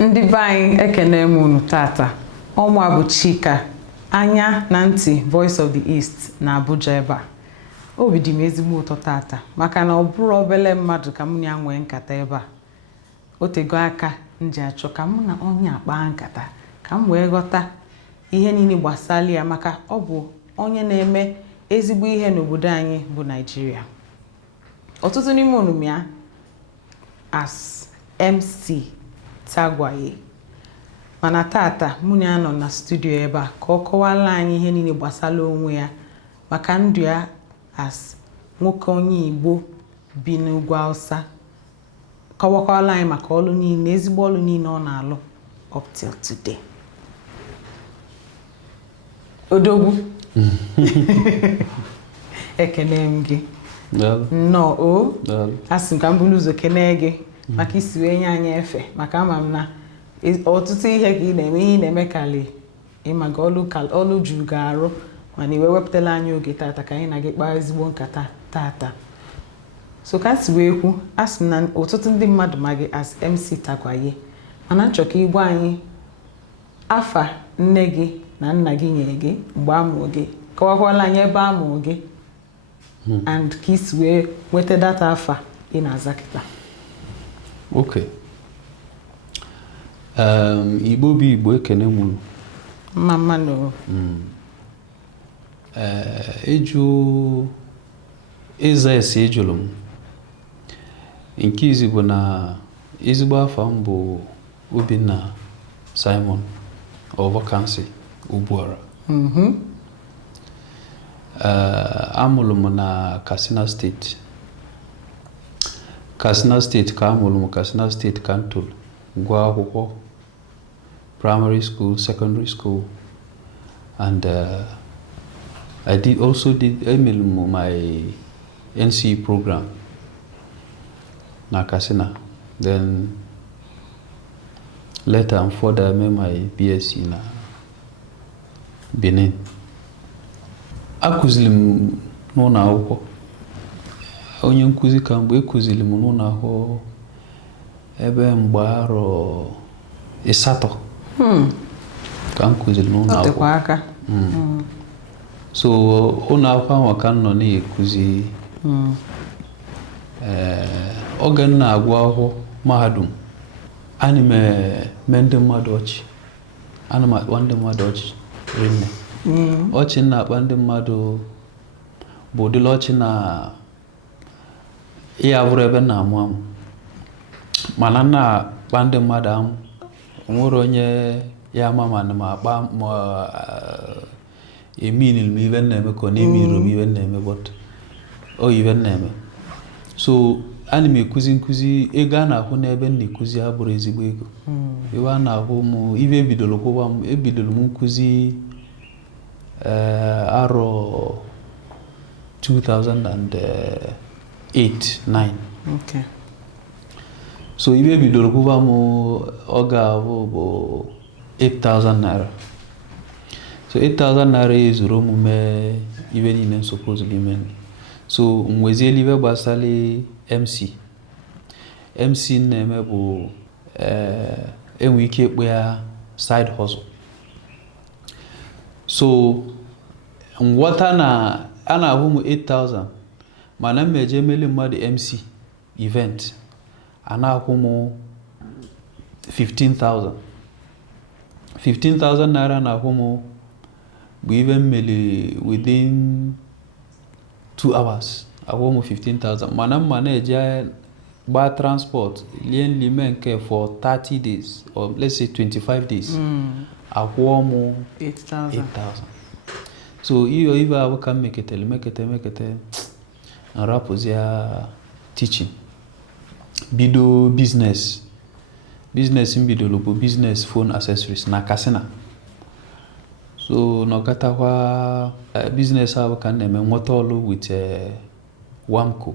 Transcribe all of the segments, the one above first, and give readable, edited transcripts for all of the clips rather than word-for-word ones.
Ndị be anyị ekene m unu tata. Ọmụ bụ Chika, anya na ntị Voice of the East na Abuja ebe a. Obi dị m ezigbo ụtọ tata maka na ọ bụrụ obele mmadụ ka m na-enwe nkata ebe a. O tego aka nji achọ ka m na onye akpa nkata ka m wee ghọta ihe niile gbasara ya maka ọ bụ onye na-eme ezigbo ihe n'obodo anyị bụ Nigeria. Ọtụtụ n'ime unu ya as MC Tagwaye. Mana tata mụ na ya nọ na studio ebe a ka ọ kọwala anyị ihe niile gbasara onwe ya maka ndụ ya as nwoke onye Igbo bi n'Ugwu Hausa. Kọwakwala anyị maka ọlụ niile, ezigbo ọlụ niile ọ na-alụ up till today. Odogwu. Ekene m gị. Nnọọ o. Asị m ka m bụrụ ụzọ kene gị maka isi wee nye anyị efe maka ama m na ọtụtụ ihe ka ị na-eme, ihe ị na-eme kali ịmaga ọlụ juru gị arụ mana iwe wepụtala anyị oge tata ka anyị na gị kpaa ezigbo nkata tata. So ka si wee kwu, asị m na ọtụtụ ndị mmadụ ma gị as MC Tagwaye mana nchọ ka igwe anyị afa nne gị na nna gị nye gị mgbe amụọ gị, kọwakwala anyị ebe amụọ gị and ka isi wee nweta data afa ị na-aza kịta. Okay. Igbo bụ Igbo ekene mụrụ. Mama no. Eju eza esi ejulu m. Nke izi bụ na ezigbo afa m bụ Obinna Simon of Vacancy Ubuara. Amụrụ m na Katsina State. Katsina State ka amụrụ m, Katsina State ka m tolu gụọ akwụkwọ primary school, secondary school, and I did my NCE program na Katsina. Then later and further I made my BSc na Benin. Akụziri m n'ụlọ akwụkwọ. Onye nkuzi ka mgbe ekụziri m n'ụlọ akwụkwọ ebe mgbe arọ ịsatọ ka m kụziri n'ụlọ akwụkwọ. So ụlọ akwụkwọ ahụ ka m nọ na-ekuzi. Oge m na-agụ akwụkwọ mahadum, ana m eme ndị mmadụ ọchị. Ana m akpa ndị mmadụ ọchị rinne. Ọchị na-akpa ndị mmadụ bụ ụdịrị ọchị na ya bụrụ ebe na-amụ amụ. Mana na-akpa ndị mmadụ amụ, nwere onye ya ama ma na m akpa eminil m ibe na-eme ka ọ na-emiro m ibe na-eme but o ibe na-eme. So ana m ekuzi nkuzi, ego a na-ahụ n'ebe m na-ekuzi abụrụ ezigbo ego. Ebe a na-ahụ m ibe ebidoro kwụwa m, ebidoro m nkuzi arọ 2008-9. Okay. So ibe bidoro kwụwa m ọ ga-abụ bụ 8,000 naira. So 8,000 naira ezuru omume ibe niile suppose ime. So mwezieli ibe gbasali MC. MC na-eme bụ enwe ike ekpe ya side hustle. So nghọta na a na-ahụ m 8,000 mana m eje emeli mmadụ MC event a na-ahụ m 15,000. 15,000 naira na-ahụ m bụ ibe mmeli within 2 hours. Ahụ m 15,000 mana mma na-eje gba transport lie nlime nke for 30 days or let's say 25 days. Akwụọ m 8,000. So iyo ibe ahụ ka m mekete nrapụzi ya teaching. Bido business m bidoro bụ business phone accessories na Katsina. So nọkatakwa business ahụ ka m na-eme nweta ọlụ with Wamco,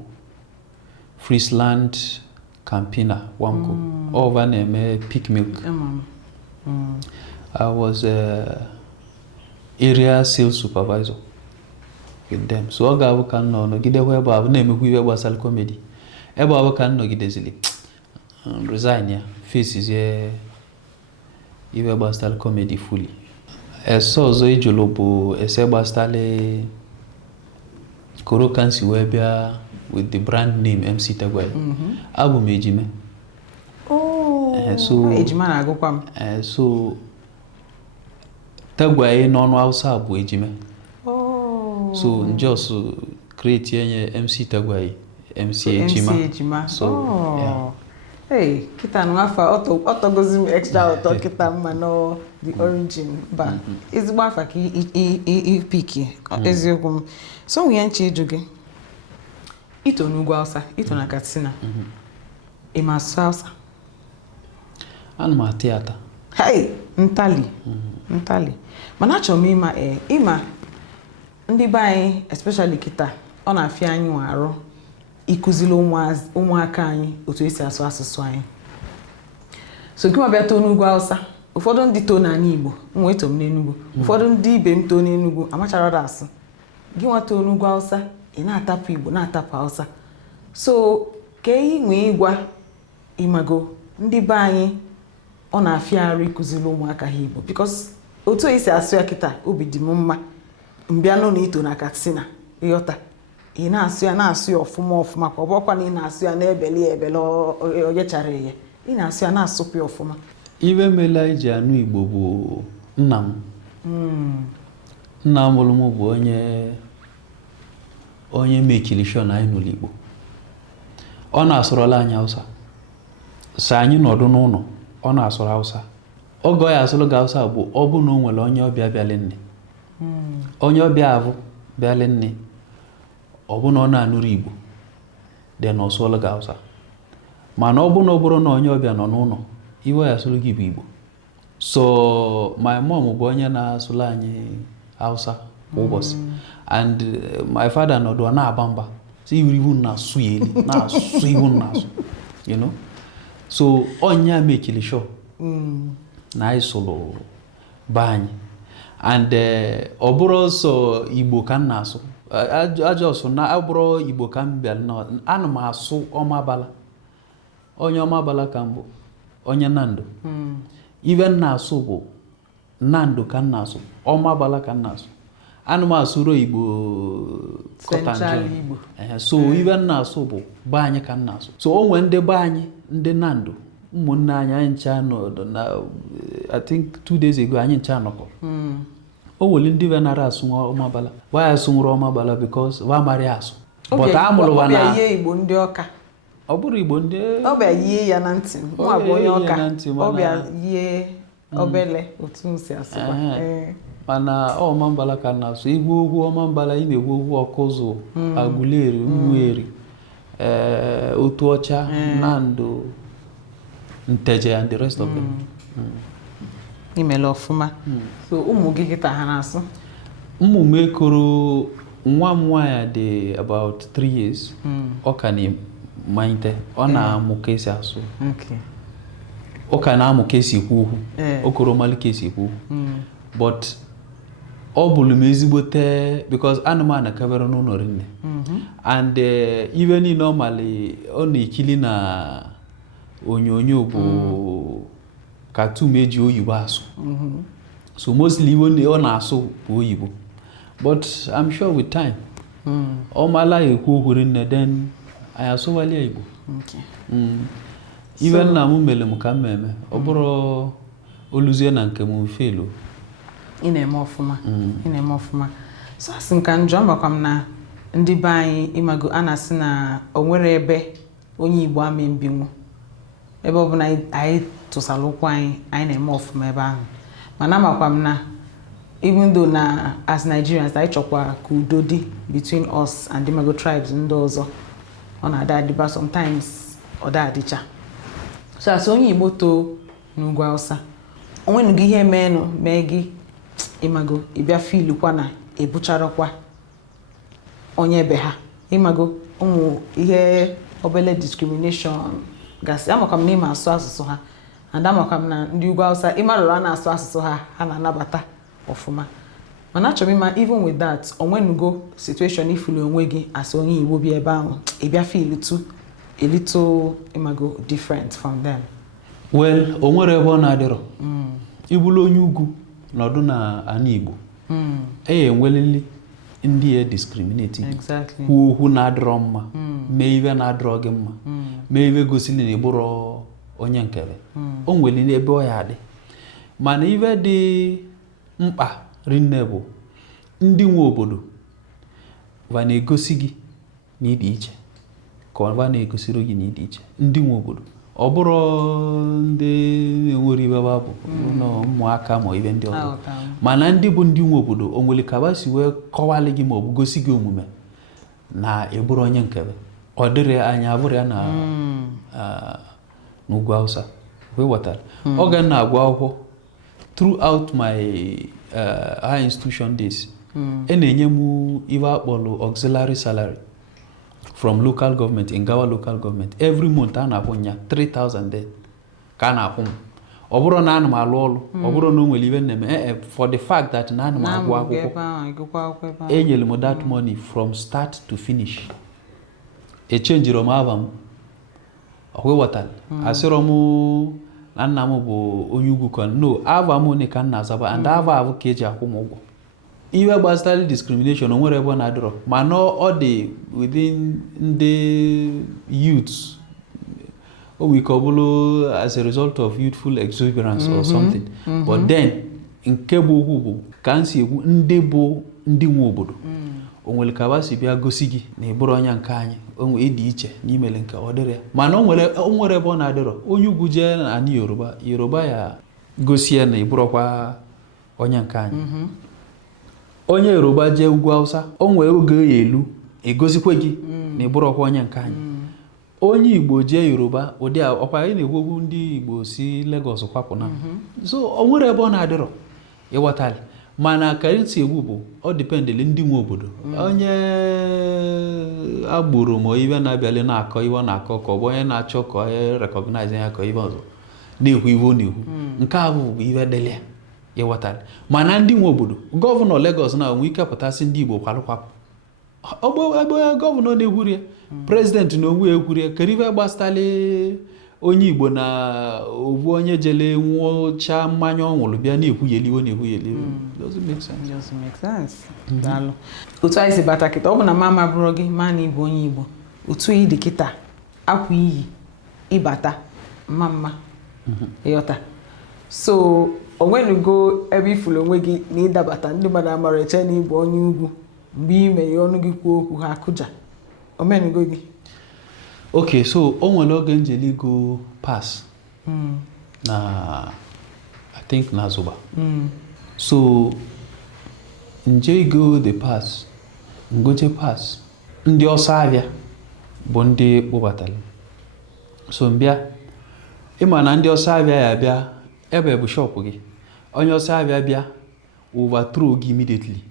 Friesland Campina Wamco. Over na-eme peak milk. I was area sales supervisor with them. So ọ ga-abụ ka m nọ nọgidekwa ebe ahụ na-emekwa ibe gbasara comedy. Ebe ahụ ka m nọgidezili resign ya, faces iwe gbasara comedy fully. Ese ọzọ ijulu bụ ese gbasara koro kansi wee bịa with the brand name MC Tagwai. Abụ m ejime. So ejima na-agụkwa m. So Tagwai n'ọnụ Hausa bụ ejime. So just create yenye MC Tagwai, MC Ejima. So yeah. Hey, kita nwafa otogozi m extra auto kita mma no the origin ba. Ezigbo afa ka ipiki eziokwu m. So nwe nche eju gị. Ito n'ugwu Hausa, ito na Katsina. Ịma asụ Hausa? Ana m theater. Hey, ntali. Mana achọrọ m ịma ndị be anyị especially kita ọ na-afịa anyị arụ ikuzili ụmụaka anyị otu esi asụ asụsụ anyị. So gị ma bịa too n'ugwu Hausa, ụfọdụ ndị too n'ala Igbo, m wee too m n'Enugu, ụfọdụ ndị ibe m too n'Enugu amachara asụ. Gị nwa too n'ugwu Hausa, ị na-atapụ Igbo na-atapụ Hausa. So ka ị nwee ịgwa ịmago ndị be anyị ọ na-afịa arụ ikuzili ụmụaka ha Igbo because otu esi asụ ya kita obi dị m mma. Mbịa nọ n'ito na Katsina ịghọta ị na-asụ ya ọfụma ka ọ bụrụkwa na ị na-asụ ya n'ebele oyechara ya ị na-asụ ya na-asụpụ ya ọfụma. Iwe mela iji anụ Igbo bụ nna m. Nna m mụrụ m bụ onye mekiri shọ na anyị n'ụlọ Igbo. Ọ na-asụrụla anyị Hausa. So anyị nọdụ n'ụlọ ọ na-asụrụ Hausa. Oge ọ ya asụrụ gị Hausa bụ ọ bụ na o nwere onye ọbịa bịala nne. Onye ọbịa ahụ bịala nne ọ bụ na ọ na-anụrụ Igbo then ọ sụọla gị Hausa. Mana ọ bụ na ọ bụrụ na onye ọbịa nọ n'ụlọ iwe ya asụrụ gị bụ Igbo. So my mom bụ onye na-asụrụ anyị Hausa kwa ụbọchị and my father nọdụ na-aba mba si iwu na-asụ ya eli na-asụ iwu na-asụ you know. So onye mekili sure na anyị sụrụ be anyị and ọ bụrụ ọsọ Igbo ka m na-asụ ajọ ọsọ na abụrụ Igbo ka m bịara na ana m asụ Ọmabala. Onye Ọmabala ka m bụ onye Nando. Ibe m na-asụ bụ Nando ka m na-asụ, Ọmabala ka m na-asụ. Ana m asụrụ Igbo Central Igbo. So ibe m na-asụ bụ be anyị ka m na-asụ. So o nwee ndị be anyị ndị Nando ụmụnne anyị ncha nọ na I think 2 days ago anyị ncha nọkọ. O nwere ndị venara asụ Ọmabala. Why asụnwụrụ Ọmabala because wa mara asụ. But amụrụ wa na ọbịa Igbo ndị Ọka. Ọ bụrụ Igbo ndị ọbịa yie ya na ntị. Nwa bụ onye Ọka. Ọbịa yie obele otu nsi asụ. Mana Ọmabala ka na-asụ. Igwu ogwu Ọmabala ị na-egwu ogwu Ọkụzụ, Aguleri, Umueri, Otu Ọcha, Nando, Nteje and the rest of them. Imele ọfụma. So ụmụ gị kịta ha na-asụ? Ụmụ m ekoro nwa m nwaanyị dị about 3 years. Ọ ka na-amanyite. Ọ na-amụ ka esi asụ. Ọ ka na-amụ ka esi ekwu okwu. Okoro mali ka esi ekwu okwu. But ọ bụrụ m ezigbote because anụmanụ kabere n'ụlọ rinne. And ibe niile ọ na-ekili na onyonyo bụ cartoon eji oyibo asụ. So mostly iwe ọ na-asụ bụ oyibo. But I'm sure with time ọ mala ekwu okwu rinne then anyị asụwali Igbo. Iwe nna m mere m ka m eme ọ bụrụ oluzie na nke m felu. Ị na-eme ọfụma. So asị nka njọ makwa m na ndị be anyị ịmago a na-asị na o nwere ebe onye Igbo ama mbinwu. Ebe ọ bụ na anyị tụsara ụkwụ anyị na-eme ọfụma ebe ahụ. Mana amakwa m na even though na as Nigerians anyị chọkwa ka udo dị between us and the Imago tribes ndị ọzọ. Ọ na-ada adịba sometimes ọ da adịcha. So as onye Igbo too n'ugwu Hausa onwenu gị ihe mee gị Imago ịbịa fiilukwa na ebucharakwa onye ebe ha. Imago ụmụ ihe obele discrimination gasị amakwa m na ịma asụ asụsụ ha and amakwa m na ndị ugwu Hausa ịmarụrụ a na-asụ asụsụ ha na-anabata ọfụma. Mana achọrọ m ịma even with that onwenugo situation ifulu onwe gị as onye Igbo bi ebe ahụ ịbịa feel a little Imago different from them. Well, o nwere ebe ọ na-adịrọ. ibulu onye ugwu nọdụ na ana Igbo enwelili ndị e discriminate kwuo okwu na-adịrọ mma mee iwe na-adịrọ gị mma mee iwe gosili na ịbụrụ onye nkele o nwere n'ebe ọ ya dị mana iwe dị mkpa rinne bụ ndị nwe obodo va na-egosi gị na ịdị iche ka ọ va na-egosiri gị na ịdị iche ndị nwe obodo ọ bụrụ ndị enwere ibe babụ na ụmụaka ma ibe ndị ọzọ mana ndị bụ ndị nwe obodo o nwere ka ba si wee kọwalị gị ma ọ bụ gosi gị omume na ịbụrụ onye nkele ọ dịrị anya abụrụ ya na n'ugwu Hausa wee wetara ọ ga na-agụ akwụkwọ throughout my high institution days na-enye m ibe akpọrọ auxiliary salary from local government Ngawa local government every month a na-akwụ nya 3,000 then ka a na-akwụ m ọ bụrụ na ana m alụ ọrụ ọ bụrụ na o nwere ibe na-eme for the fact that na ana m agụ akwụkwọ enyere m that money from start to finish echenjiri m ava m ọkwewatara asịrọ m na nna m bụ onye ugwu kan no ava m ne ka nna azaba and ava abụ ka eji akwụ m ụgwọ iwe gbasara discrimination o nwere ebe ọ na-adịrọ mana ọ dị within ndị youths o nwere ike ọ bụrụ as a result of youthful exuberance or something but then nke bụ okwu bụ ka m si ekwu ndị bụ ndị nwe obodo o nwere ka ba si bịa gosi gị na ịbụrụ onye nke anyị o nwere ịdị iche n'imele nke ọ dịrị ya mana o nwere ebe ọ na-adịrọ onye ugwu jee na anyị Yoruba ya gosi ya na ịbụrụkwa onye nke anyị onye Yoruba jee ugwu Hausa o nwere oge ya elu egosikwe gị na ịbụrụkwa onye nke anyị onye Igbo jee Yoruba ụdị ọkwa anyị na-ekwu okwu ndị Igbo si Lagos kwapụ na so o nwere ebe ọ na-adịrọ ịghọtali mana ka esi egwu bụ ọ dipendili ndị nwe obodo onye agboro ma ibe na-abịali na-akọ iwe ọ na-akọ ka ọ bụ onye na-achọ ka onye recognize ya ka ibe ọzọ na-ekwu iwe ọ na-ekwu nke a bụ iwe delia ịghọtali mana ndị nwe obodo gọvanọ Lagos na onwe ike pụtasị ndị Igbo kwalụkwapụ ebe gọvanọ na-ekwurie prezidenti na onwe ekwurie kerive gbasitali onye Igbo na ovu onye jele nwụcha mmanya ọ ṅụrụ bịa na-ekwugheliwe doesn't make sense. Daalụ. Otu anyị si bata kịta ọ bụ na mama bụrụ gị ma na ịbụ onye Igbo otu ị dị kịta akwa iyi ịbata mma ịghọta so onwenugo ebe ifulu onwe gị na ịdabata ndị mmadụ amara eche na ịbụ onye ugwu mgbe ime ya ọnụ gị kwuo okwu ha akụja omenugo gị okay so o nwere oge njeligo pass na I think na Zuba so njego the pass ngoje pass ndị ọsọ abịa bụ ndị kpọbatara so mbịa ịma na ndị ọsọ abịa ya bịa ebe bụ shop gị onye ọsọ abịa bịa overthrow gị immediately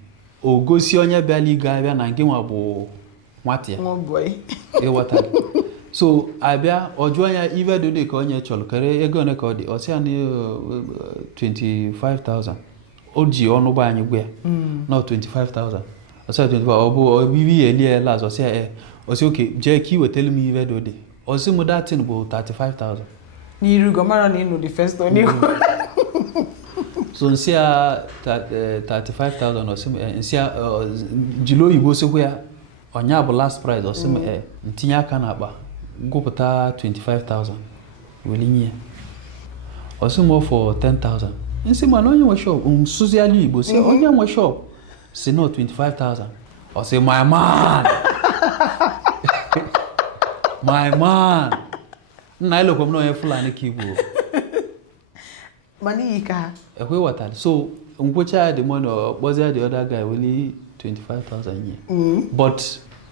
o gosi onye bịala igo abịa na nke nwa bụ nwata ya ịghọtara so abịa ọjụọ ya ive dị ka onye chọrọ kere ego one ka ọ dị ọsị ya na 25,000 o ji ọnụ gba anyị gwa ya na 25,000 ọsị ya 25 ọ bụ obibi ya elie las ọsị ya ọsị oke jee ka iwetara m ive dị ọsị m datin bụ 35,000 n'iru gọmara na ịnụ the first one so nsị ya 35,000 ọsị m nsị ya jiri oyibo sịkwa ya ọnya bụ last price ọsị m ntinye aka n'akpa gụpụta 25,000 weli nye ọsị m for 10,000 nsị mana onye nwe shop nsụziala Igbo si onye nwe shop si no 25,000 ọsị my man my man nna ilekwa m na onye Fulani ka Igbo mana iyi ka ekwe wetara so nkwecha the money ọkpọzia the other guy weli 25,000 nye but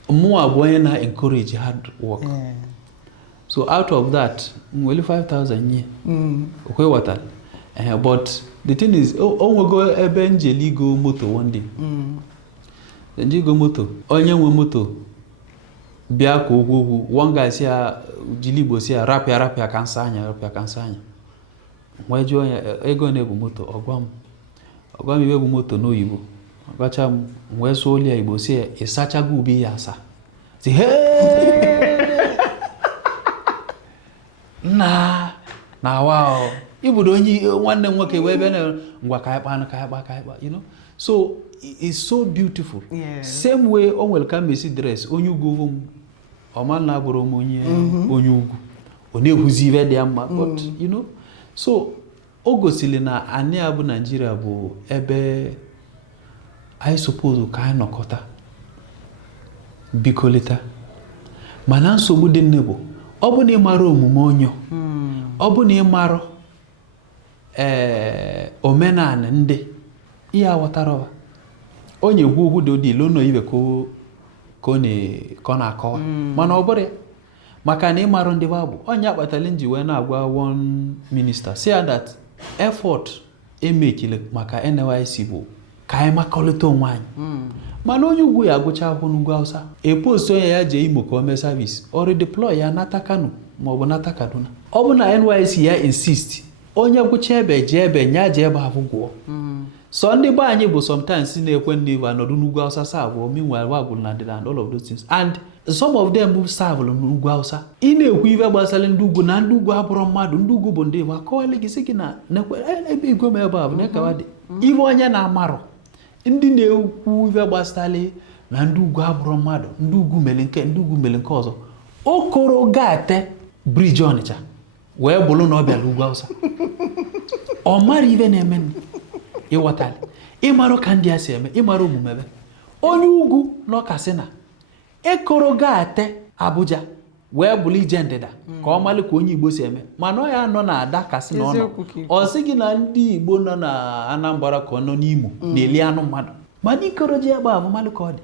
mụnwa bụ onye na-encourage hard work so out of that nweli 5,000 nye okwe wetara but the thing is o nwego ebe njeligo moto one day njigo moto onye nwe moto bịa ka ogwogwu one guy si ya jili Igbo si ya rapịa ka nsa anya wee jụọ ya ego na-ebu moto ọgwa m iwe bụ moto n'oyibo ọgwacha m wee sụọ olu ya Igbo si ya ịsachago ubi ya asa si nna na awa ibudo onye nwanne m nwoke wee bịa na ngwa ka ịkpa you know. So it's so beautiful. Yes. Same way o nwere ka mesi dress onye ugwu m ọma na abụrụ m onye ugwu ọ na-ehuzi ibe dị mma but you know. So o gosili na anyị abụ Nigeria bụ ebe I suppose ka anyị nọkọta bikolita mana nsogbu dị nne bụ ọ bụ na ịmara omume onye ọ bụ na ịmara omenala ndị ihe aghọtara onye gwu okwu dị odile ụlọ ibe ka ọ na-akọwa mana ọ bụrụ maka na ịmara ndị babụ onye akpatala nji wee na-agwa one minister say that effort emekile maka NYSC bụ ka anyị makọlịta onwe anyị mana onye ugwu ya agụcha akwụkwọ n'ugwu Hausa epost onye ya jee Imo ka o mee service or redeploy ya nata Kano maọbụ nata Kaduna. Ọ bụ na NYSC ya insist onye gwụcha ebe jee ebe nya jee ebe ahụ gwụọ so ndị be anyị bụ sometimes na-ekwe ndị anọdụ n'ugwu Hausa serve meanwhile wagwụrụ na ndịda and all of those things and some of them serve n'ugwu Hausa. Ị na-ekwu ife gbasara ndị ugwu na ndị ugwu abụrụ mmadụ ndị ugwu bụ ndị Igbo akọwala gị sị gị na ebe igwe ma ebe ahụ na-ekawa dị ife onye na-amarụ ndị na-ekwu ife gbasara na ndị ugwu abụrụ mmadụ ndị ugwu mere nke ndị ugwu mere nke ọzọ okoro gate briji Ọnịcha wee bụrụ na ọ bịara ugwu Hausa ọ mara ife na-eme ịghọtali ịmara ka ndị a si eme ịmara omume ebe onye ugwu n'ọkasị na ekoro gate Abuja wee bụrụ ije ndịda ka ọ malụ ka onye Igbo si eme mana ọ ya nọ na ada kasị na ọnọ ọ sị gị na ndị Igbo nọ na Anambra ka ọ nọ n'Imo na-eli anụ mmadụ mana ikoro ji ebe ahụ malụ ka ọ dị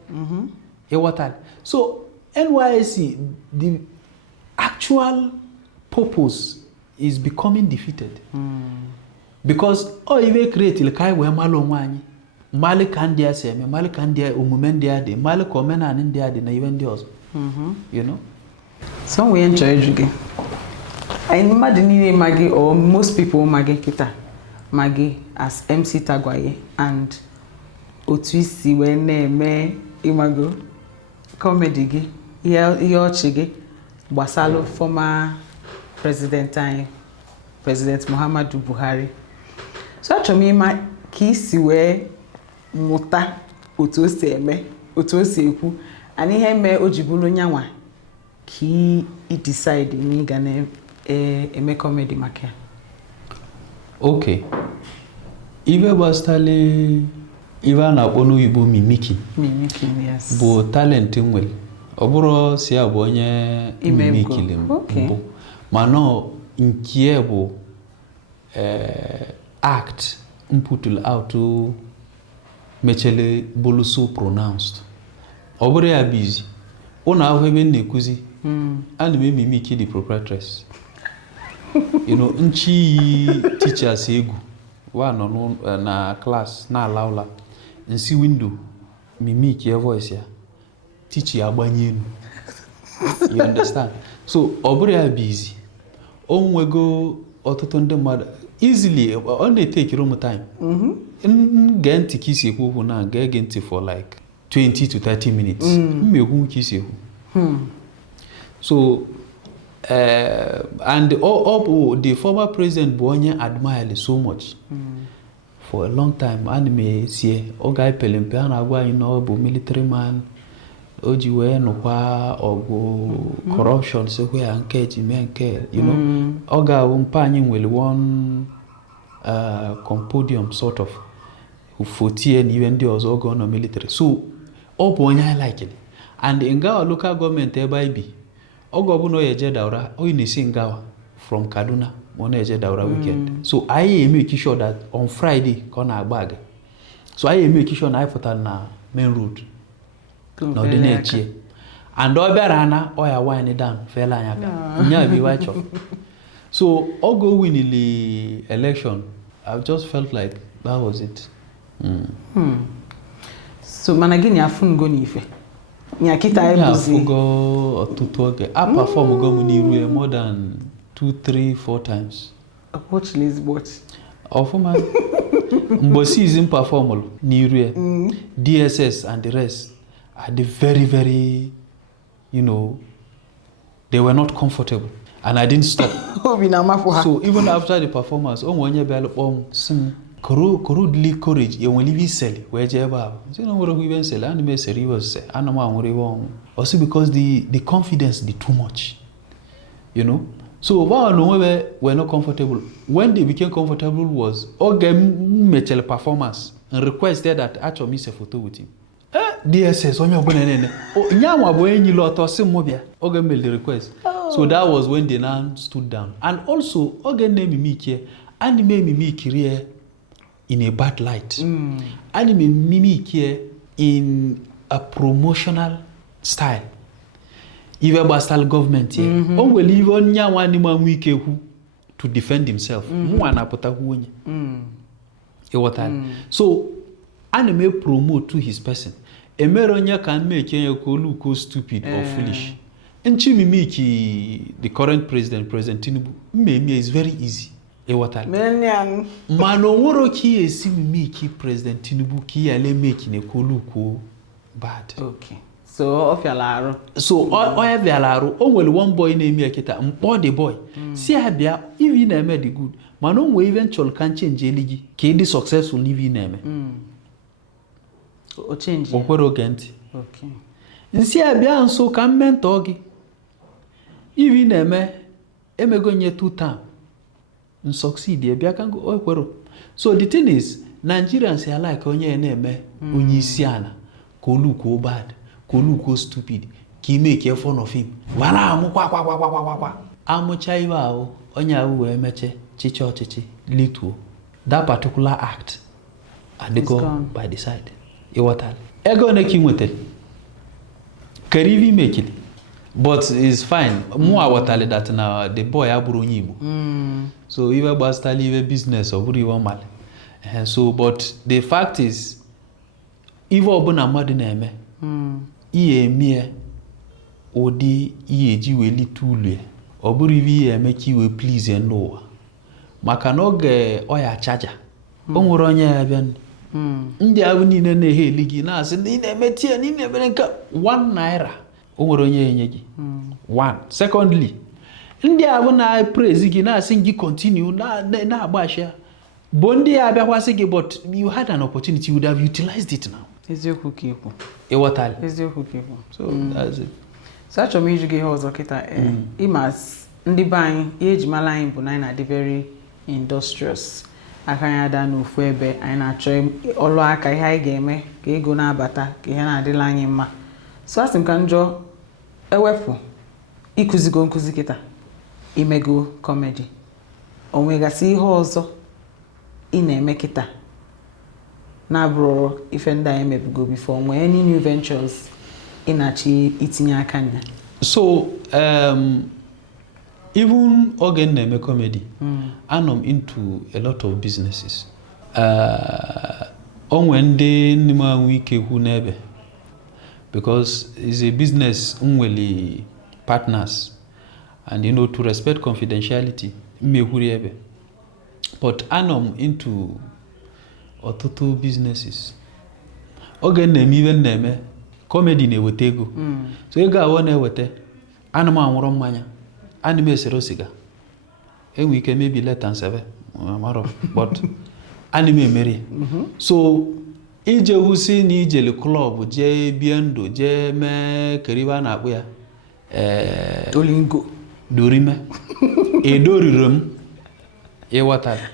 ịghọtali. So NYSC the actual purpose is becoming defeated because ọ iwe create ka anyị wee malụ onwe anyị malụ ka ndị a si eme malụ ka ndị omume ndị a dị malụ ka omenala ndị a dị na iwe ndị ọzọ you know. So we enjoy you. I mmadụ niile magi or most people magi kita magi as MC Tagwaye and otu isi wee na-eme imago comedy gị ihe ọchị gị gbasalụ former president anyị President Muhammadu Buhari. So achọrọ m ịma ka isi wee mụta otu o si eme otu o si ekwu and ihe mee o ji bụrụ nyanwa ka ị decide na ị ga na-eme comedy maka ya. Okay. Ife gbasara ife a na-akpọ n'oyibo mimicking. Mimicking, yes. Bụ talent nwere. Ọ bụrụ si ya bụ onye mimicking mbụ. Mana nke bụ act mputulu out mechele bolu so pronounced. Ọ bụrụ ya busy. Ụnụ ahụ ebe na-ekuzi ana m mimiki the proprietress. You know, nchi teachers egwu wa nọ na class na alaula nsi window mimiki ya voice ya teacher agbanye enu. You understand? So ọ bụrụ ya busy. O nwego ọtụtụ ndị mmadụ easily ọ na-take your own time. Gee ntị ka isi ekwu okwu na gee ntị for like 20 to 30 minutes. Mmegwu ka isi ekwu. So and the former president bụ onye admire so much for a long time. And me see ọ ga-epele mpe a na-agwa anyị na ọ bụ military man o ji wee nụkwa ọgụ corruption sekwe ya nke ji mee nke you know ọ ga-awụ mpa anyị nwere one compodium sort of fotie na iwe ndị ọzọ oge ọ nọ military. So ọ bụ onye anyị like it. And Ngawa local government ebe anyị bi oge ọbụla ọ eje Daura ọ na-esi Ngawa from Kaduna ọ na-eje Daura weekend. So anyị make sure that on Friday ka ọ na-agba aga. So anyị make sure na anyị pụtara na main road na ọ dị na-echie and ọ bịara na ọ ya wine down fela anya ka nya bi wa chọ. So ọ go win the election. I just felt like that was it. So mana gị na afụ n'ife nya kita ebuzi afụgo ọtụtụ oge a perform go m n'iru more than 2, 3, 4 times. Watch Liz watch. Ọfụma mgbe season perform n'iru DSS and the rest are very very you know they were not comfortable and I didn't stop. So even after the performance, onye bịa sim corrodly courage ye nwere ibe sell we je ebe a. Say no nwere ibe sell and me serious say ana ma nwere ibe also because the confidence the too much. You know? So we were not comfortable. When they became comfortable was Mechel performance and requested that actually miss a photo with him. DSS onye ogbona nene. Nyanwa bo enyi lot or sim mobia. Oge made the request. So that was when they now stood down. And also Oge name Mimiki anime Mimiki in a bad light. Anime Mimiki in a promotional style. Even Bastal government here. On will even nyawa ni mwike hu to defend himself. Mwana pota huonye. So anime promote to his person. Emeronya can make you look stupid or foolish. Nchi mimiki the current president Tinubu meme is very easy. Mano woro ki esi mimiki President Tinubu ki ale make ne koluko bad. Okay. So of your so oya vialaro onwere one boy na-eme ekita mkpo the boy si abia if you na-eme the good mana onwe eventual can change eligi ka dị successful if you na-eme o change okwere oge ntị okay nsi abia nso ka mentor gị if you na-eme emego nye 2 term and succeed abia kan go okwero. So the thing is Nigerians are like onye na-eme onye isi ana ka oluko bad Koluko stupid, ki make fun of him. Wala amu kwa. Amucha iwa o, onya uwe meche, chichi, little. That particular act, and they go by the side. Iwatal. Ego neki mwete. Karivi make it. But it's fine. Mwa watale that now the boy aburu nyibu. So even basta live business or buri wamal. So but the fact is, even obuna madu na eme. Iye mie odi iye jiwe litulwe oburu iye emeki we please no maka no ge oya charger onwere onye ya bia ndị abu niile na he ligi na asị ni na-emetie ni na-emere nka 1 naira onwere onye enye gị 1. Secondly ndị abu na praise gị na asị gị continue na agbashia bo ndị ya bịa kwasị gị but you had an opportunity, you would have utilized it now. Eziokwu kipu. Ewatali. Eziokwu kipu. So that's it. So achọrọ m iju gị ọzọ kịta imas ndị be anyị ihe ejimala anyị bụ na anyị na-adị very industrious. Aka anyị ada n'ofu ebe anyị na-achọ ọlụ aka ihe anyị ga-eme ka ego na-abata ka ihe na-adịla anyị mma. So asị m ka njọ ewepụ ikuzigo nkuzi kịta imego comedy. O nwegasị ihe ọzọ ị na-eme kịta na bro ife ndị anyị mebugo before nwee any new ventures ị na-achị itinye aka nya. So even oge na-eme comedy I'm into a lot of businesses. Onwe ndị n'ime anwụ ike hu n'ebe because it's a business nwere partners and you know to respect confidentiality mmehuri ebe. But I'm into ọtụtụ businesses. Oge na-eme ibe na-eme comedy na-eweta ego. So ego awọ na-eweta ana m anwụrụ mmanya ana m esere siga enwe ike maybe less than 7 but ana m emeri. So ije husi na ijele club je bie ndụ je mee keriba na akpụ ya olingo dorime edoriro m ewatara.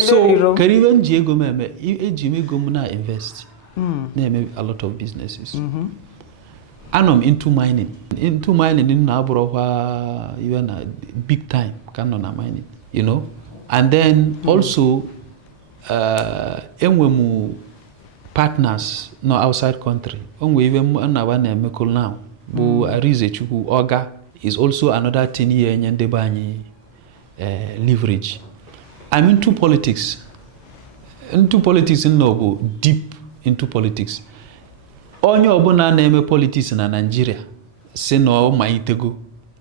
So keriba nji ego m eme eji m ego m na invest na-eme a lot of businesses. I'm into mining. Into mining na abụrụkwa even a big time can na mining, you know. And then also enwe mu partners no outside country. Onwe even na ba na emeko now. Bu Arize Chukwu Oga is also another 10 year nyende ba anyị leverage. I'm into politics. Into politics no deep into politics. Onye ọbụla na-eme politics na Nigeria si no ma itego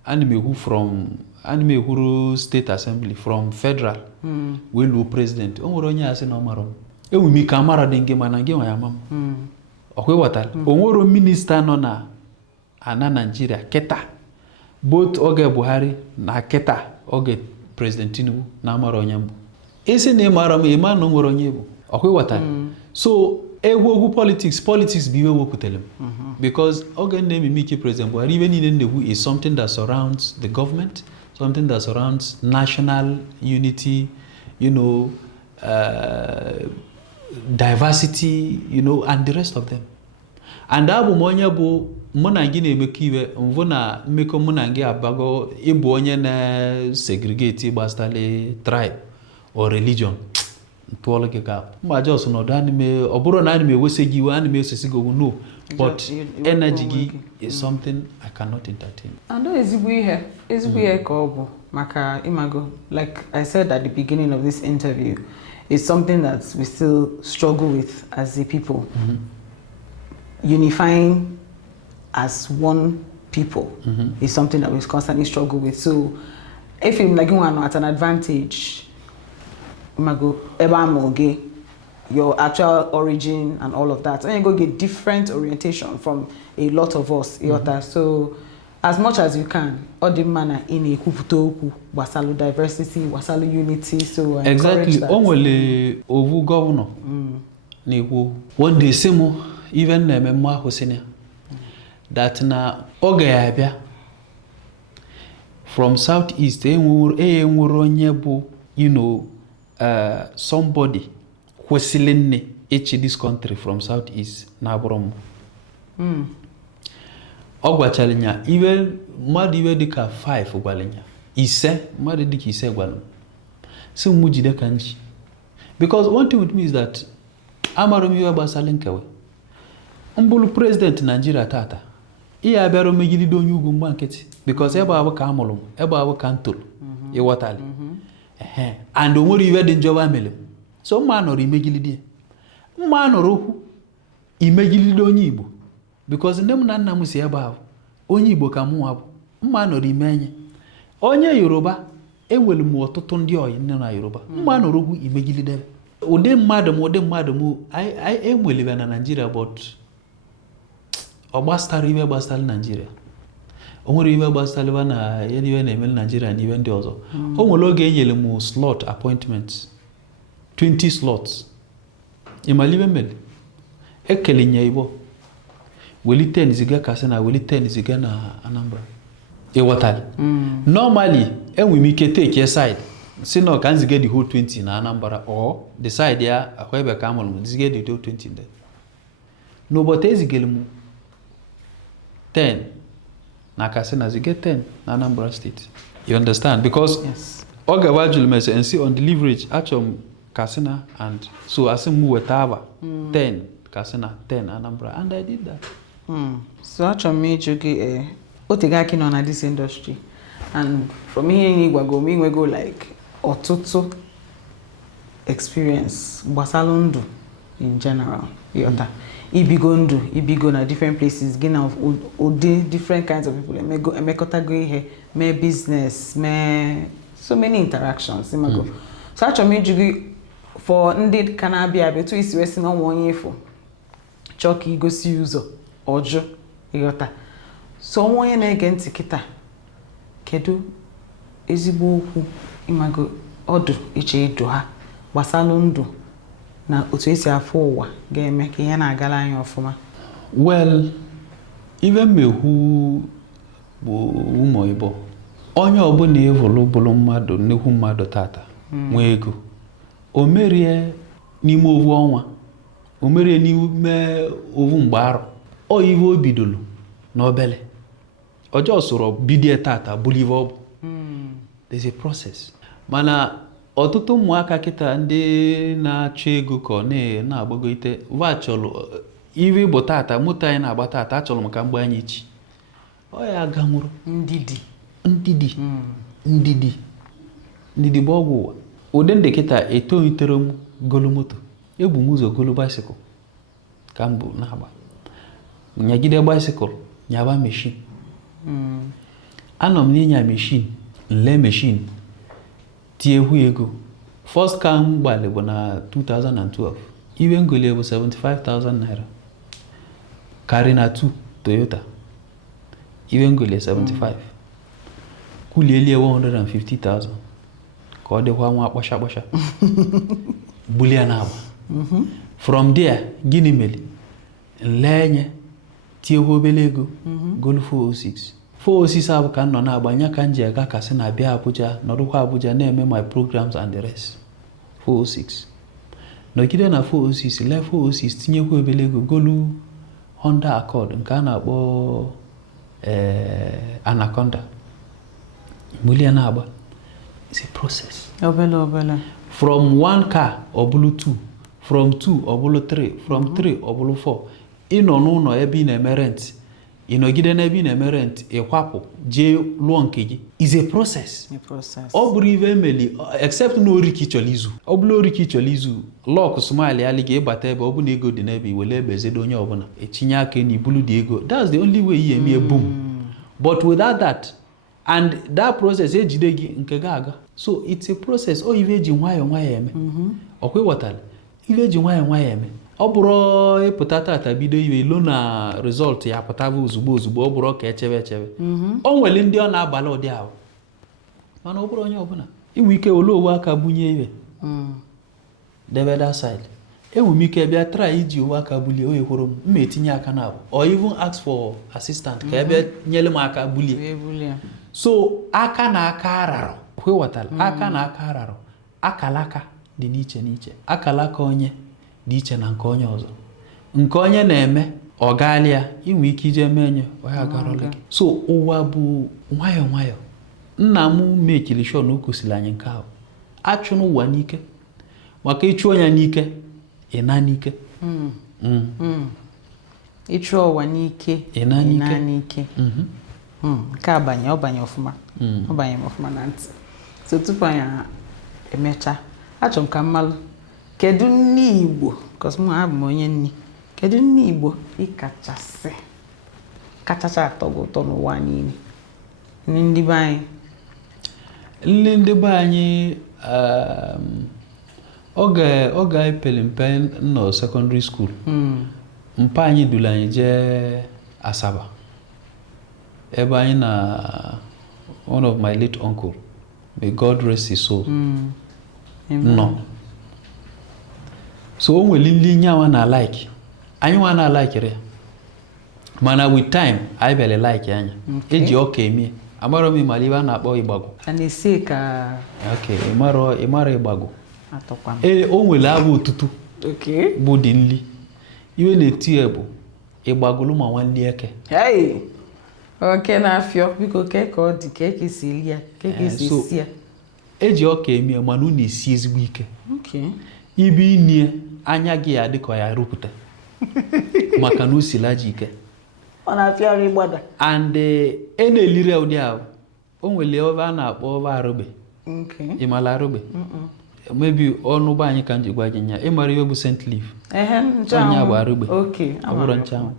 animehu from animehuru state assembly from federal we low president onwere onye asị na ọmara ewumi ka mara dị nge mana nge nwa ya mam okwe watala onwere minister nọ na ana Nigeria keta both oge Buhari na keta oge President Tinubu na amara onye mbụ isi na ịmara m ịma na nwere onye bụ ọkwa ịghọtara so egwu politics bụ iwe wepụtara m because oge na-ememe ike President Buhari iwe niile na-ekwu is something that surrounds the government, something that surrounds national unity, diversity, and the rest of them. And abụ m onye bụ mụ na gị na-emekọ iwe mvụ na mmekọ mụ na gị abago ịbụ onye na-segregate gbasara tribe or religion tụọlụ gị gap mma jos nọdụ ọ bụrụ na anime ewesi gị iwe anime esesi gị no but energy gị is something I cannot entertain. And ezigbo ihe ka ọ bụ maka imago like I said at the beginning of this interview, it's something that we still struggle with as a people. Unifying as one people is something that we constantly struggle with. So if you're like at an advantage, your actual origin and all of that, and you go get different orientation from a lot of us. So as much as you can, all the manner in a wasalu diversity, wasalu unity. So exactly. Only ovu governor. One day simo even na memwa hosenia that na oge ya bia from southeast enwuru onye bụ somebody kwesịrị each this country from southeast na abụrụ m ọ gwachara nya iwe mmadụ iwe dịka 5 gwara nya mmadụ dịka 5 gwara m si mụ jide ka nji because one thing with me is that amarụ m iwe gbasara nkewe mbụlụ president Nigeria tata ihe abịara megide onye ugwu mgba nkịtị because ebe abụ ka amụrụ m ebe abụ ka ntụrụ ịghọtali and o nwere iwe dị njọba mere so mma nọrọ imegilide mma nọrọ okwu imegilide onye Igbo because nne m na nna m si ebe ahụ onye Igbo ka mụnwa bụ mma nọrọ ime enye onye Yoruba enwere m ọtụtụ ndị oyi nne na Yoruba mma nọrọ okwu imegilide ụdị mmadụ m enwere na Nigeria but ọ gbasara iwe gbasara Nigeria o nwere iwe gbasara na iwe na-eme Nigeria na iwe ndị ọzọ o nwere oge enyere m slot appointment 20 slots imalibe mele ekele nya Igbo weli 10 ziga Katsina weli 10 ziga na Anambra ịghọtali normally enwe m ike take a side si no ka nziga the whole 20 na Anambra or the side ya akwa ebe ka amụrụ m ziga the whole 20 there no but ezigele m 10 na Katsina ziga 10 na Anambra state you understand because oga wajul mese and see on the leverage actually Katsina and so as mu wetava 10 Katsina 10 Anambra and I did that. So actually me joke otega kino na this industry and from here in Igwago we go like otutu experience gbasalundu in general yota ibigo na different places gina of different kinds of people emekota go here me business me so many interactions imago so actually me joke for ndị ka na-abịa betu isi wesi na onye ifo chọọ ka igosi ụzọ ọjụ ịghọta so onye na-ege ntị kịta kedu ezigbo okwu ịmago ọdụ iche edo ha gbasalụ ndụ na otu esi afọ ụwa ga-eme ka ihe na-agala anyị ọfụma. Well, even mehu bụ ụmụ Igbo onye ọbụla evolu bụrụ mmadụ nnekwu mmadụ tata nwee ego o merie n'ime ovu ọnwa o merie n'ime ovu mgbarụ o ive o bidolu n'obele ọjọọ soro bidie tata bụrụ ive ọ bụ there's a process mana ọtụtụ ụmụaka kịta ndị na-achọ ego ka ọ na-agbago ite vachọlụ ive bụ tata moto anyị na-agba tata achọrọ maka mgbe anyị echi ọ ya ganwụrụ ndidi bụ ọgwụ ụwa ụdị ndị kịta etolitere m golo moto ebu m ụzọ golo bicycle ka m bụ na-agba nyagide bicycle nyaba machine anọ m n'inya machine nle machine tie hu ego first car m gbali bụ na 2012 iwe ngoli bụ 75,000 naira Carina 2 Toyota iwe ngoli 75 kwulielie 150,000 ka ọ dịkwa nwa akpọcha bulie na agba from there gịnị mere nlenye tiekwa obele ego golu 406 abụ ka nọ na-agbanye ka nji aga kasị na bịa Abuja nọdụkwa Abuja na-eme my programs and the rest 406 nọgide na 406 lee 406 tinyekwa obele ego golu Honda Accord nke a na-akpọ Anaconda bulie na agba. It's a process. Obele. From 1 car ọbụlụ 2, from 2 ọbụlụ 3, from 3 ọbụlụ 4. Ịnọ n'ụlọ ebe ị na-eme rent, ịnọgide n'ebe ị na-eme rent, ịkwapụ jee lụọ nke gị. It's a process. Ọ bụrụ ive emeli except na oriki chọrọ izu. Ọ bụrụ oriki chọrọ izu, lọk smile ya ga ịbata ebe ọ bụ na ego dị n'ebe iwele ebe zedo onye ọbụla etinye aka na ibulu dị ego. That's the only way you eme boom. But without that, and that process ejide gị nke ga-aga. So it's a process. O ive eji nwayọ eme. Ọkwa ịghọtara ive eji nwayọ eme. Ọ bụrụ ịpụta tata bido iwe ilo na result ya pụtaba ozugbo ọ bụrụ ka echebe. O nwere ndị ọ na-abalị ụdị ahụ. Mana ọ bụrụ onye ọbụla inwe ike ole owe aka bunye iwe debe that side. Enwe m ike bịa try iji owe aka bulie oye kwuru m etinye aka na abụ or even ask for assistant ka ebe nyere m aka bulie. So aka na aka ararụ kwewatala aka na aka ararụ akalaka dị n'iche akalaka onye dị iche na nke onye ọzọ nke onye na-eme ọ gaalịa inwe ike ije menye onye agarọla gị. So ụwa bụ nwayọ nna m mekili sure na o kwesịrị anyị nke ahụ achụ n'ụwa n'ike maka ịchụ onye n'ike ịna n'ike ịchụ ụwa n'ike ịna n'ike nke abanye ọbanye ọfụma na ntị. So tupu anyị emecha achọrọ m ka mmalụ kedu nni Igbo because mụ abụ m onye nni kedu nni Igbo kachacha atọ gị ụtọ n'ụwa niile ndị be anyị? Ndị be anyị oge anyị pere mpe nọ secondary school mpa anyị duru anyị jee Asaba ebe anyị na one of my late uncle, may God rest his soul, no. So o nwere nli nyawa na like anyị nwa na like re mana with time anyị bele like anya eji ọka eme amaro mi maliba na akpọ Igbago anesi ka imaro Igbago atọkwa o nwere abụ otutu bụ dị nli iwe na-eti ebu Igbagolu ma nwanli eke na afio biko ke ka ọ dị ke esi lia ke esi sia eji ọka eme mana unu esi ezigbo ike ibe inie anya gị ya dị ka ya rụpụta maka na usila ji ike ọ na-afịa Igbada and na-elire ụdị ahụ o nwere ebe a na-akpọ ọba arụgbe ịmala arụgbe maybe ọnụ ụgbọ anyị ka m ji gwa gị nya ịmara ihe bụ St. Leaf onye bụ arụgbe ọ bụrụ nchanwụ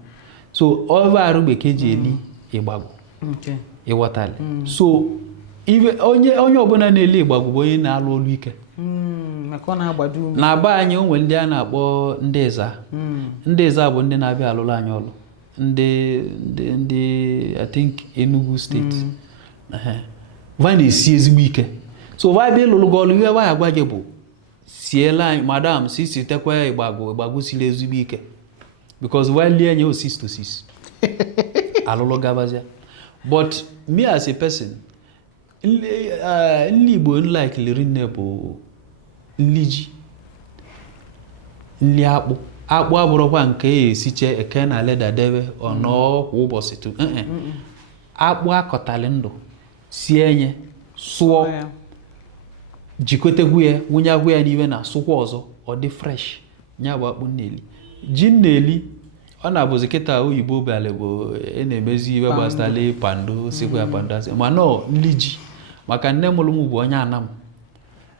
so ọba arụgbe ka eji eli Igbago ịghọtali so onye ọbụla na-eli Igbago bụ onye na-alụ olu ike na be anyị o nwere ndị a na-akpọ ndị eza bụ ndị na-abịa alụlụ anyị ọlụ ndị I think Enugu steeti va na-esi ezigbo ike so va bịa ịlụlụ gị ọlụ ihe va agwa gị bụ siela anyị madam si tekwa ya Igbago siri ezigbo ike because va lie nye o 6 to 6 alụlụ gabazia. But me as a person nli Igbo like liri nne bụ nli ji nli akpụ abụrụkwa nke esiche eke na leda debe ọnọ kwa ụbọchị tu akpụ akọtali ndụ sie nye sụọ jikotegwu ya wụnyagwu ya n'iwe na sụkwa ọzọ ọ dị fresh nya bụ akpụ nneli ji nneli ọ na-abụzi kịta oyibo bịala bụ na-emezi iwe gbasara pando sikwa ya pando asị ma nọ nli ji maka nne mụrụ m bụ onye Anam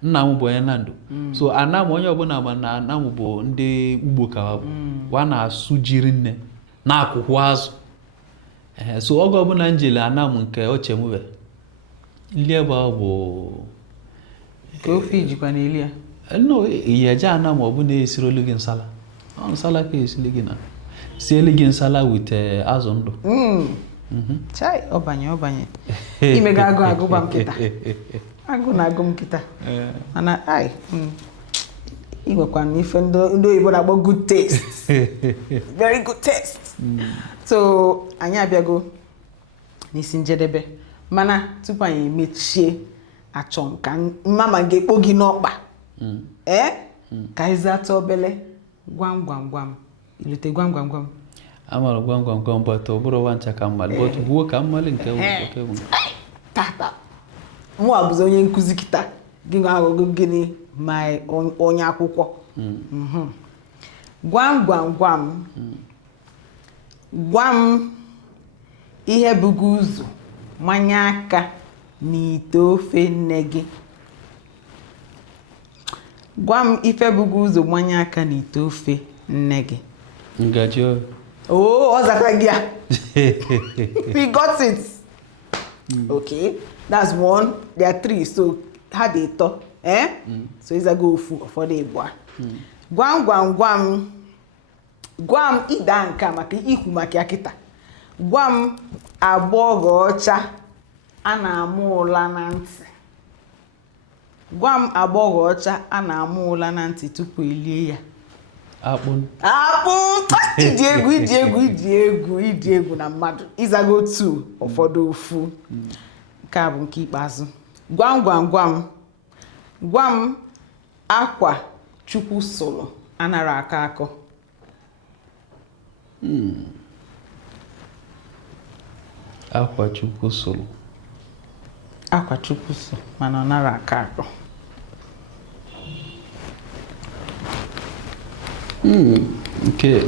nna m bụ onye Nando so Anam onye ọbụla ma na Anam bụ ndị ugbo ka bụ wa na-asụ jiri nne na akwụkwọ azụ so oge ọbụla njele Anam nke ochemube nli ebe bụ ka ofe ijikwa na eli ya no ihe je Anam ọ bụ na-esiri olu gị nsala ka esili gị na siele gị nsala with azụ ndụ chai ọbanye ime ga agụba m kịta agụ na-agụ m kịta mana inwekwa n'ife ndị oyibo na-akpọ good taste very good taste so anyị abịago n'isi njedebe mana tupu anyị emechie achọ nka mama ga-ekpo gị n'ọkpa ka anyị zata obele gwam ilute gwam amara gwam but ọ bụrụ nwancha ka mmalị but buo ka mmalị nke bụ tata mụ abụzi onye nkụzi kịta gị nwa agụgụ gịnị ma onye akwụkwọ gwam ihe bugo ụzọ manye aka n'ite ofe nne gị. Gwa m ife bugo ụzọ manye aka n'ite ofe nne gị. Ngaji o. Oh, ọzakwa gị a. We got it. Okay, that's one. There are three, so ha dị ịtọ. So ịzago ofu ụfọdụ ịbụa. Gwa m ịda nka maka ikwu maka ya kịta. Gwa m agbọghọ ọcha a na-amụ ụla na ntị. Gwa m agbọghọ ọcha a na-amụ ụla na ntị tupu elie ya. Akpụ. Ịdị egwu na mmadụ. Ịzago otu ụfọdụ ofu. Nke a bụ nke ikpeazụ. Gwa m akwa Chukwu sụrụ anara aka akọ. Akwa Chukwu sụrụ. Akwa Chukwu sụrụ mana ọ nara aka akọ.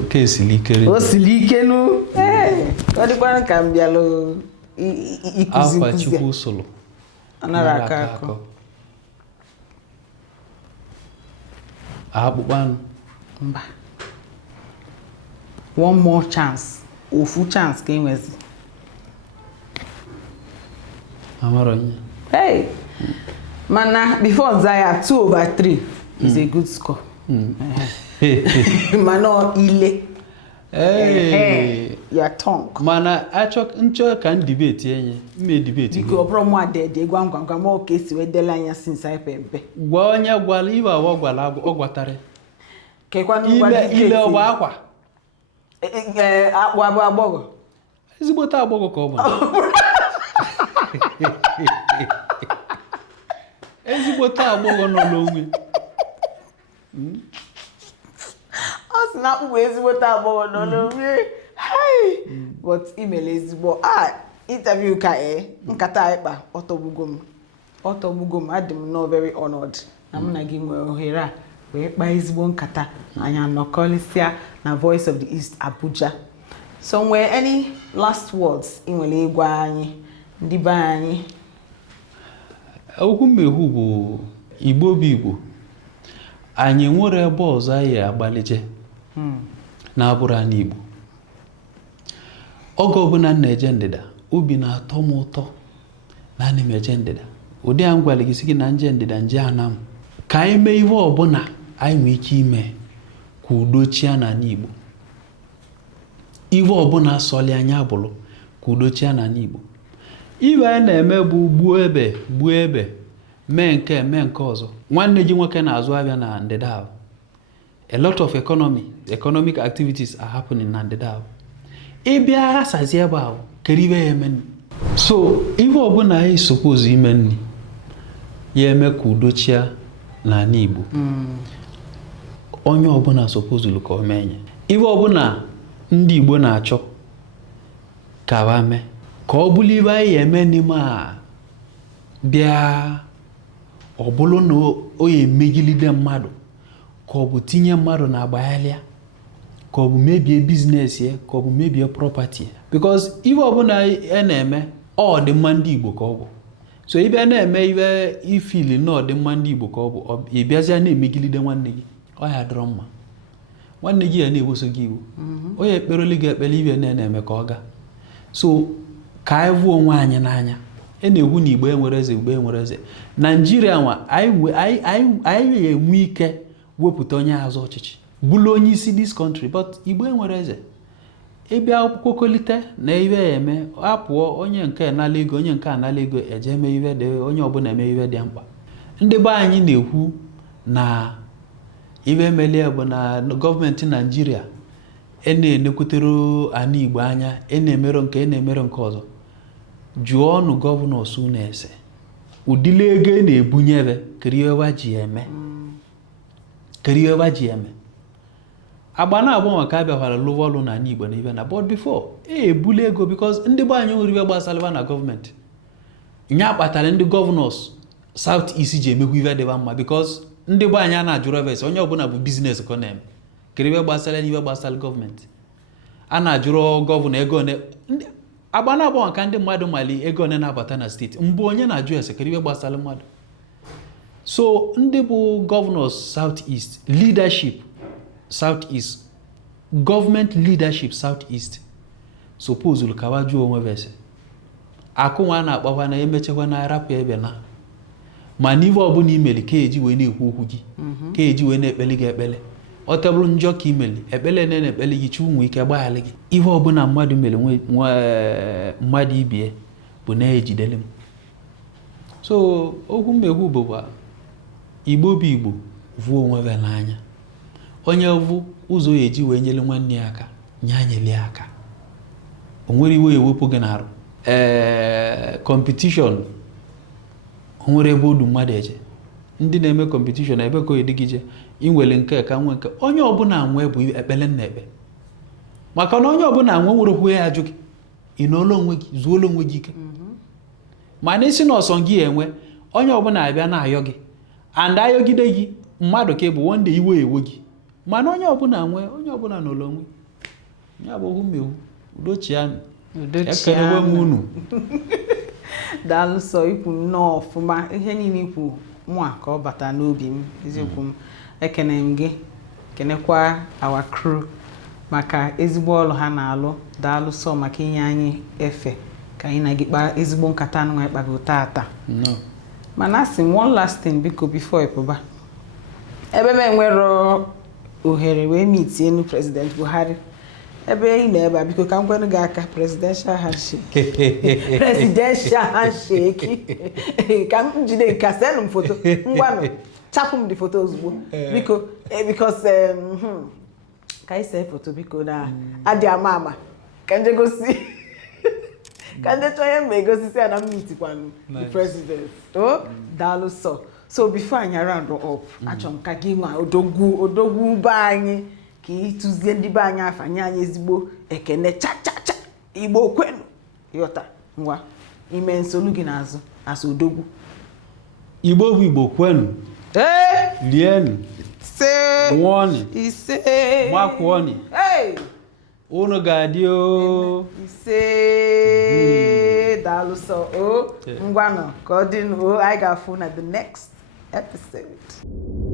Nke siri ike. O siri ike nụ. Ọ dịkwa ka m bịalụ ikuzi. Akwa Chukwu sụrụ anara aka akọ. Akpụkpọ anụ. Mba. One more chance. Ofu chance ka enwezi. Amara onye. Hey. Mana before Zaya 2/3 is a good score. Mana ile. Your tongue. Mana nchọ ka debate enye. Ime debate. Biko ọbụrụ mụ adede gwam ma oke si wedela anya since anyị pepe. Gwa onye gwala iwe awa gwala ọ gwatara. Kekwa ngwa dike. Ile ọgba akwa. Akpụ abụ agbọghọ. Ezigbo ta agbọghọ ka ọ bụ. Ezigbo ta agbọghọ nọ n'onwe. Ọ sị na akpụ bụ ezigbo ta agbọghọ nọ n'onwe. But email ezigbo. Interview ka nkata ịkpa ọtọgbugo m adị m no very honored. Na mụ na gị nwere ohere a wee kpaa ezigbo nkata anyị anọkọlịsịa na Voice of the East Abuja. So nwere any last words ị nwere ịgwa anyị ndị be anyị? Okwu mmeghu bụ Igbo bụ Igbo. Anyị nwere ebe ọzọ anyị agbalije na-abụrụ anyị Igbo. Oge ọbụla na-eje ndịda, obi na-atọ m ụtọ na anyị meje ndịda. Ụdị a ngwale gị sị gị na nje ndịda nje anam. Ka anyị mee ihe ọbụla anyị nwee ike ime ka udo chia n'ala Igbo. Ihe ọbụla sọlị anyị abụrụ ka udo chia n'ala Igbo. Iwe anyị na-eme bụ gbuo ebe mee nke ọzọ. Nwanne ji nwoke na-azụ abịa na ndịda ahụ. A lot of economic activities are happening na ndịda ahụ. Ịbịa asazi ebe ahụ kere ibe ya eme. So ihe ọbụla anyị suppose ime nni ya eme ka udo chia n'ala Igbo. Onye ọbụla suppose ka o menye. Ihe ọbụla ndị Igbo na-achọ ka ba mee ka ọ bụrụ ibe anyị eme n'ime a bịa ọ bụrụ na o ya emegilide mmadụ ka ọ bụ tinye mmadụ na agbaghalịa ka ọ bụ mebie biznes ya ka ọ bụ mebie property ya. Because ihe ọbụla na-eme ọ dị mma ndị Igbo ka ọ bụ. So ịbịa na-eme ibe ifili na ọ dị mma ndị Igbo ka ọ bụ ị bịazịa na-emegilide nwanne gị ọ ya dịrọ mma. Nwanne gị ya na-ewoso gị iwu onye ekpereli gị ekpere ibe na-eme ka ọ gaa. So ka anyị vụ onwe anyị n'anya na-ekwu na Igbo enwere eze Nigeria nwa anyị enwe ike wepụta onye azụ ọchịchị bụrụ onye isi this country, but Igbo enwere eze. ịbịa kwekọlite na ibe eme apụọ onye nke anala ego onye nke anala ego eje eme ibe dị onye ọbụla eme ibe dị mkpa ndị be anyị na-ekwu na ibe emelie bụ na gọọmenti Naịjirịa na-enekwutere ana Igbo anya na-emero nke ọzọ jụọ ọnụ gọvanọs na-ese ụdịle ego na-ebunye ebe keriọba ji eme agba na-agba maka abịakwara lụwa ọlụ na Igbo na ibe na but before ebule ego because ndị be anyị nwere ibe gbasara na gọọmenti nya kpatara ndị gọvanọs South East ji emekwa ibe dịba mma because ndị be anyị a na-ajụrụ evesi onye ọbụla bụ biznes ka ọ na-eme kere ibe gbasara n'ibe gbasara gọọmenti a na-ajụrụ gọvanọ ego one agba na-agba maka ndị mmadụ mali ego one na-abata na steeti mbụ onye na-ajụ ese kere ibe gbasara mmadụ so ndị bụ gọvanọs South East leadership South East government leadership South East supposed kawa jụọ onwe vese akụnwa na-akpakwa na emechekwa na arapụ ebe na ma n'ive ọbụla imeli ka eji wee na-ekwu okwu gị ka eji wee na-ekpeli gị ekpele ọ tebụrụ njọ ka imeli ekpele na-ekpeli gị chi nwe ike gbaghalị gị ive ọbụla mmadụ mere mmadụ ibie bụ na-ejidele m so okwu mmegwu bụkwa Igbo bụ Igbo vuo onwe ve n'anya onye vu ụzọ ya eji wee nyere nwanne ya aka nye anyeli aka o nwere iwe ewepụ gị n'arụ competition o nwere ebe odu mmadụ eje ndị na-eme competition ebe ka edi gị je inwere nke ka nwe nke onye ọbụla nwe bụ ekpele na ekpe maka na onye ọbụla nwe nwere okwu ya ajụ gị ị n'ụlọ onwe gị zuola onwe gị ike ma na isi na ọsọ gị enwe onye ọbụla abịa na-ayọ gị and ayọgide gị mmadụ ka bụ wonde iwe ewe gị mana onye ọbụla nwe onye ọbụla n'ụlọ onwe ya bụ okwu mmewu udochianụ ekenewe m unu daalụ sọ ikwu nnọọ ọfụma ihe niile ikwu nwa ka ọ bata n'obi m eziokwu m ekene m gị kenekwa our crew maka ezigbo ọrụ ha na-alụ daalụ sọ maka inye anyị efe ka anyị na gị kpaa ezigbo nkata nwa ịkpago tata mana asị m one last thing biko before ịpụba ebe m enwero ohere wee meet enu President Buhari ebe ị na-ebe biko ka m kwenu gị aka presidential handshake ka m jide ka send m foto ngwanụ chapụ m dị foto ozugbo biko because ka ị see foto biko na adị ama ka nje gosi ka nje chọọ ihe mma egosisi ya na m meetikwanụ the president daalụ so before anyị round up achọrọ m ka gị nwa odogwu be anyị ka ịtụzie ndị be anyị afanye anyị ezigbo ekene cha Igbo kwenu yọta ngwa ime nsolu gị n'azụ asa odogwu Igbo bụ Igbo kwenu lienu nwụọnị gbakwụọnị unu ga-adị o ise daalụ sọ ngwanụ ka ọ dị anyị ga-afụ na the next episode.